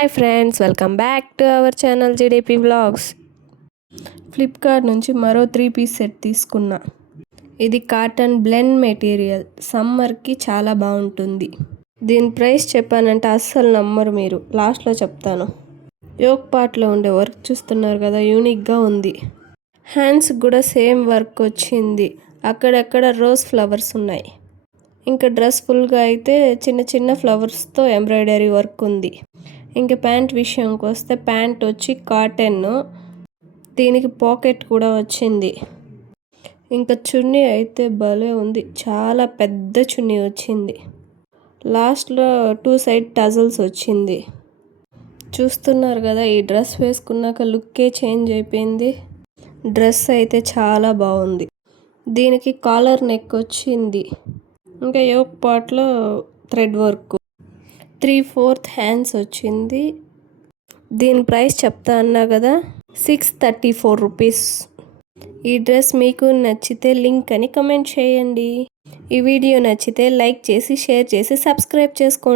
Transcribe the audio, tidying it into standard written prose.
Hi friends, welcome back to our channel GDP vlogs. Flipkart నుంచి మరో 3-పీస్ set తీసుకున్నా. ఇది కాటన్ బ్లెండ్ మెటీరియల్, సమ్మర్కి చాలా బాగుంటుంది. దీని ప్రైస్ చెప్పానంటే అస్సలు నమ్మరు మీరు, లాస్ట్లో చెప్తాను. యోక్ పార్ట్లో ఉండే వర్క్ చూస్తున్నారు కదా, యూనిక్గా ఉంది. హ్యాండ్స్ కూడా సేమ్ వర్క్ వచ్చింది, అక్కడక్కడ రోజ్ ఫ్లవర్స్ ఉన్నాయి. ఇంకా డ్రెస్ ఫుల్గా అయితే చిన్న చిన్న ఫ్లవర్స్తో ఎంబ్రాయిడరీ వర్క్ ఉంది. ఇంకా ప్యాంట్ విషయంకి వస్తే ప్యాంట్ వచ్చి కాటన్, దీనికి పాకెట్ కూడా వచ్చింది. ఇంకా చున్నీ అయితే భలే ఉంది, చాలా పెద్ద చున్నీ వచ్చింది. లాస్ట్లో 2 సైడ్ టజల్స్ వచ్చింది. చూస్తున్నారు కదా, ఈ డ్రెస్ వేసుకున్నాక లుక్కే చేంజ్ అయిపోయింది. డ్రెస్ అయితే చాలా బాగుంది. దీనికి కాలర్ నెక్ వచ్చింది. ఇంకా యోక్ పార్ట్లో థ్రెడ్ వర్క్, 3/4 హ్యాండ్స్ వచ్చింది. దీని ప్రైస్ చెప్తా అన్నా కదా, 634 రూపీస్. ఈ డ్రెస్ మీకు నచ్చితే లింక్ అని కమెంట్ చేయండి. ఈ వీడియో నచ్చితే లైక్ చేసి, షేర్ చేసి, సబ్స్క్రైబ్ చేసుకోండి.